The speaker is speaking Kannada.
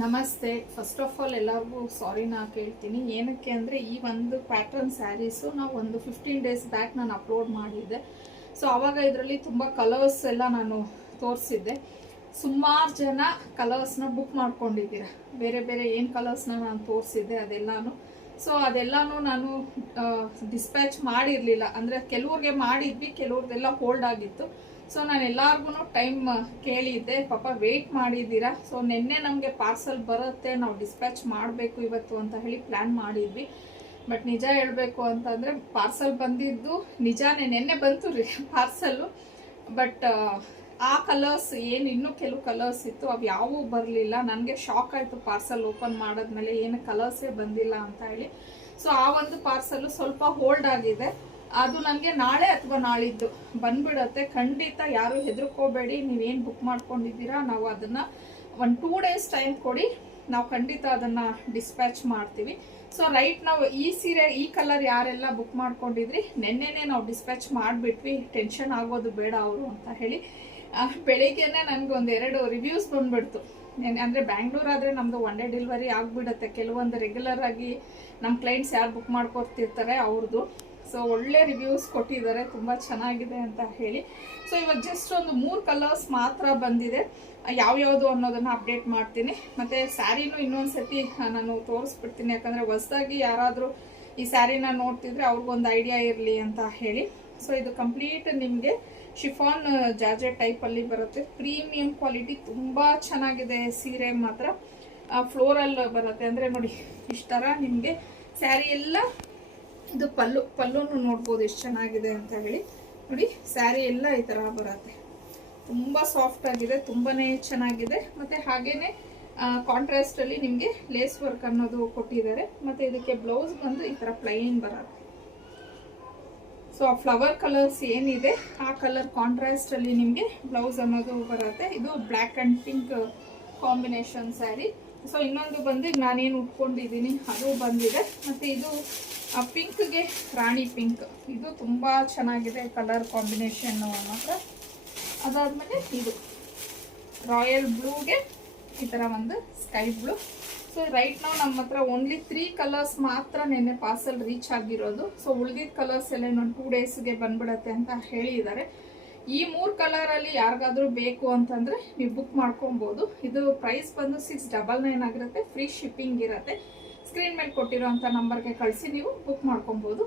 ನಮಸ್ತೆ. ಫಸ್ಟ್ ಆಫ್ ಆಲ್ ಎಲ್ಲರಿಗೂ ಸಾರಿ ನಾ ಕೇಳ್ತೀನಿ. ಏನಕ್ಕೆ ಅಂದರೆ ಈ ಒಂದು ಪ್ಯಾಟರ್ನ್ ಸ್ಯಾರೀಸು ನಾವು ಒಂದು 15 ಡೇಸ್ ಬ್ಯಾಕ್ ನಾನು ಅಪ್ಲೋಡ್ ಮಾಡಿದ್ದೆ. ಸೊ ಆವಾಗ ಇದರಲ್ಲಿ ತುಂಬ ಕಲರ್ಸ್ ಎಲ್ಲ ನಾನು ತೋರಿಸಿದ್ದೆ. ಸುಮಾರು ಜನ ಕಲರ್ಸ್ನ ಬುಕ್ ಮಾಡ್ಕೊಂಡಿದ್ದೀರ. ಬೇರೆ ಬೇರೆ ಏನು ಕಲರ್ಸ್ನ ನಾನು ತೋರಿಸಿದ್ದೆ ಅದೆಲ್ಲನೂ. ಸೊ ಅದೆಲ್ಲನೂ ನಾನು ಡಿಸ್ಪ್ಯಾಚ್ ಮಾಡಿರಲಿಲ್ಲ. ಅಂದರೆ ಕೆಲವ್ರಿಗೆ ಮಾಡಿದ್ವಿ, ಕೆಲವ್ರದ್ದೆಲ್ಲ ಹೋಲ್ಡ್ ಆಗಿತ್ತು. ಸೊ ನಾನು ಎಲ್ಲಾರ್ಗು ಟೈಮ್ ಕೇಳಿದ್ದೆ, ಪಾಪ ವೆಯ್ಟ್ ಮಾಡಿದ್ದೀರಾ. ಸೊ ನಿನ್ನೆ ನಮಗೆ ಪಾರ್ಸಲ್ ಬರುತ್ತೆ, ನಾವು ಡಿಸ್ಪ್ಯಾಚ್ ಮಾಡಬೇಕು ಇವತ್ತು ಅಂತ ಹೇಳಿ ಪ್ಲ್ಯಾನ್ ಮಾಡಿದ್ವಿ. ಬಟ್ ನಿಜ ಹೇಳಬೇಕು ಅಂತಂದರೆ ಪಾರ್ಸಲ್ ಬಂದಿದ್ದು ನಿಜಾನೇ, ನಿನ್ನೆ ಬಂತು ರೀ ಪಾರ್ಸಲ್ಲು. ಬಟ್ ಆ ಕಲರ್ಸ್ ಏನು ಇನ್ನೂ ಕೆಲವು ಕಲರ್ಸ್ ಇತ್ತು, ಅವು ಯಾವೂ ಬರಲಿಲ್ಲ. ನನಗೆ ಶಾಕ್ ಆಯಿತು ಪಾರ್ಸಲ್ ಓಪನ್ ಮಾಡಿದ್ಮೇಲೆ, ಏನು ಕಲರ್ಸೇ ಬಂದಿಲ್ಲ ಅಂತ ಹೇಳಿ. ಸೊ ಆ ಒಂದು ಪಾರ್ಸಲ್ಲು ಸ್ವಲ್ಪ ಹೋಲ್ಡ್ ಆಗಿದೆ. ಅದು ನನಗೆ ನಾಳೆ ಅಥವಾ ನಾಳಿದ್ದು ಬಂದ್ಬಿಡತ್ತೆ. ಖಂಡಿತ ಯಾರು ಹೆದರ್ಕೋಬೇಡಿ. ನೀವೇನು ಬುಕ್ ಮಾಡ್ಕೊಂಡಿದ್ದೀರಾ ನಾವು ಅದನ್ನು 1-2 ಡೇಸ್ ಟೈಮ್ ಕೊಡಿ, ನಾವು ಖಂಡಿತ ಅದನ್ನು ಡಿಸ್ಪ್ಯಾಚ್ ಮಾಡ್ತೀವಿ. ಸೊ ರೈಟ್ ನಾವು ಈ ಸೀರೆ ಈ ಕಲರ್ ಯಾರೆಲ್ಲ ಬುಕ್ ಮಾಡ್ಕೊಂಡಿದ್ರಿ ನೆನ್ನೆನೇ ನಾವು ಡಿಸ್ಪ್ಯಾಚ್ ಮಾಡಿಬಿಟ್ವಿ. ಟೆನ್ಷನ್ ಆಗೋದು ಬೇಡ ಅವರು ಅಂತ ಹೇಳಿ. ಬೆಳಿಗ್ಗೆನೆ ನನಗೆ 1-2 ರಿವ್ಯೂಸ್ ಬಂದ್ಬಿಡ್ತು. ಅಂದರೆ ಬ್ಯಾಂಗ್ಳೂರಾದರೆ ನಮ್ಮದು 1 ಡೇ ಡೆಲಿವರಿ ಆಗಿಬಿಡುತ್ತೆ. ಕೆಲವೊಂದು ರೆಗ್ಯುಲರ್ ಆಗಿ ನಮ್ಮ ಕ್ಲೈಂಟ್ಸ್ ಯಾರು ಬುಕ್ ಮಾಡ್ಕೊಡ್ತಿರ್ತಾರೆ ಅವ್ರದ್ದು. ಸೊ ಒಳ್ಳೆ ರಿವ್ಯೂಸ್ ಕೊಟ್ಟಿದ್ದಾರೆ, ತುಂಬ ಚೆನ್ನಾಗಿದೆ ಅಂತ ಹೇಳಿ. ಸೊ ಇವಾಗ ಜಸ್ಟ್ ಒಂದು 3 ಕಲರ್ಸ್ ಮಾತ್ರ ಬಂದಿದೆ. ಯಾವ್ಯಾವುದು ಅನ್ನೋದನ್ನು ಅಪ್ಡೇಟ್ ಮಾಡ್ತೀನಿ. ಮತ್ತು ಸ್ಯಾರಿನೂ ಇನ್ನೊಂದು ಸತಿ ನಾನು ತೋರಿಸ್ಬಿಡ್ತೀನಿ. ಯಾಕಂದರೆ ಹೊಸದಾಗಿ ಯಾರಾದರೂ ಈ ಸ್ಯಾರಿನ ನೋಡ್ತಿದ್ರೆ ಅವ್ರಿಗೊಂದು ಐಡಿಯಾ ಇರಲಿ ಅಂತ ಹೇಳಿ. ಸೊ ಇದು ಕಂಪ್ಲೀಟ್ ನಿಮಗೆ ಶಿಫಾನ್ ಜಾರ್ಜೆಟ್ ಟೈಪಲ್ಲಿ ಬರುತ್ತೆ. ಪ್ರೀಮಿಯಂ ಕ್ವಾಲಿಟಿ, ತುಂಬ ಚೆನ್ನಾಗಿದೆ ಸೀರೆ ಮಾತ್ರ. ಫ್ಲೋರಲ್ ಬರುತ್ತೆ. ಅಂದರೆ ನೋಡಿ ಇಷ್ಟು ಥರ ನಿಮಗೆ ಸ್ಯಾರಿ ಎಲ್ಲ. ಇದು ಪಲ್ಲುನು ನೋಡ್ಬೋದು ಎಷ್ಟು ಚೆನ್ನಾಗಿದೆ ಅಂತ ಹೇಳಿ. ನೋಡಿ ಸ್ಯಾರಿ ಎಲ್ಲ ಈ ಥರ ಬರುತ್ತೆ. ತುಂಬ ಸಾಫ್ಟ್ ಆಗಿದೆ, ತುಂಬಾ ಚೆನ್ನಾಗಿದೆ. ಮತ್ತು ಹಾಗೇನೆ ಕಾಂಟ್ರಾಸ್ಟಲ್ಲಿ ನಿಮಗೆ ಲೇಸ್ ವರ್ಕ್ ಅನ್ನೋದು ಕೊಟ್ಟಿದ್ದಾರೆ. ಮತ್ತು ಇದಕ್ಕೆ ಬ್ಲೌಸ್ ಬಂದು ಈ ಥರ ಪ್ಲೈನ್ ಬರುತ್ತೆ. ಸೊ ಆ ಫ್ಲವರ್ ಕಲರ್ಸ್ ಏನಿದೆ ಆ ಕಲರ್ ಕಾಂಟ್ರಾಸ್ಟಲ್ಲಿ ನಿಮಗೆ ಬ್ಲೌಸ್ ಅನ್ನೋದು ಬರುತ್ತೆ. ಇದು black and pink combination sari. So ಇನ್ನೊಂದು ಬಂದು ನಾನೇನು ಉಟ್ಕೊಂಡಿದ್ದೀನಿ ಅದು ಬಂದಿದೆ. ಮತ್ತು ಇದು ಪಿಂಕ್ಗೆ ರಾಣಿ ಪಿಂಕ್, ಇದು ತುಂಬ ಚೆನ್ನಾಗಿದೆ ಕಲರ್ ಕಾಂಬಿನೇಷನ್ ಮಾತ್ರ. ಅದಾದಮೇಲೆ ಇದು ರಾಯಲ್ ಬ್ಲೂಗೆ ಈ ಥರ ಒಂದು ಸ್ಕೈ ಬ್ಲೂ. ಸೊ ರೈಟ್ ನಾವು ನಮ್ಮ ಹತ್ರ ಓನ್ಲಿ 3 ಕಲರ್ಸ್ ಮಾತ್ರ ನಿನ್ನೆ ಪಾರ್ಸಲ್ ರೀಚ್ ಆಗಿರೋದು. ಸೊ ಉಳಿದಿದ್ದ ಕಲರ್ಸ್ ಎಲ್ಲ ಇನ್ನೊಂದು 2 ಡೇಸ್ಗೆ ಬಂದ್ಬಿಡತ್ತೆ ಅಂತ ಹೇಳಿದ್ದಾರೆ. ಈ 3 ಕಲರಲ್ಲಿ ಯಾರಿಗಾದ್ರೂ ಬೇಕು ಅಂತಂದರೆ ನೀವು ಬುಕ್ ಮಾಡ್ಕೊಬೋದು. ಇದು ಪ್ರೈಸ್ ಬಂದು 699 ಆಗಿರುತ್ತೆ. ಫ್ರೀ ಶಿಪ್ಪಿಂಗ್ ಇರುತ್ತೆ. ಸ್ಕ್ರೀನ್ ಮೇಲೆ ಕೊಟ್ಟಿರೋಂಥ ನಂಬರ್ಗೆ ಕಳಿಸಿ ನೀವು ಬುಕ್ ಮಾಡ್ಕೊಬೋದು.